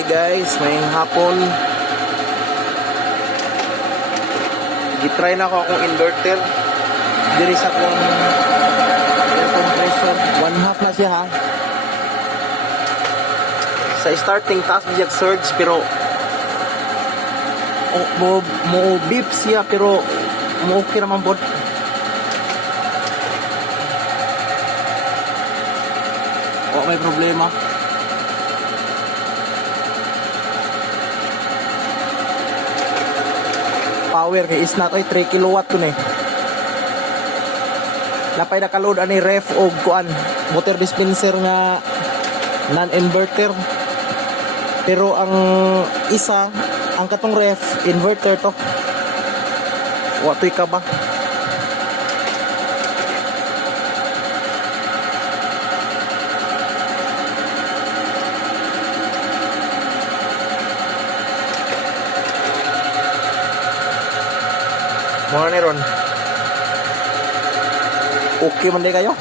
Hey guys, may hapon. Gitry na ako akong inverter. Diri sa akong air compressor. 1/2 na siya ha. Sa starting taas niya surge pero mo beep siya pero mo okay naman po. May problema. Power kay is not ay 3 kilowatt kun eh. Napay nakaload ani ref og kuan water dispenser nga non-inverter. Pero ang isa, ang katong ref inverter to. Watoy ka ba? Mga ron. Okay man di kayo?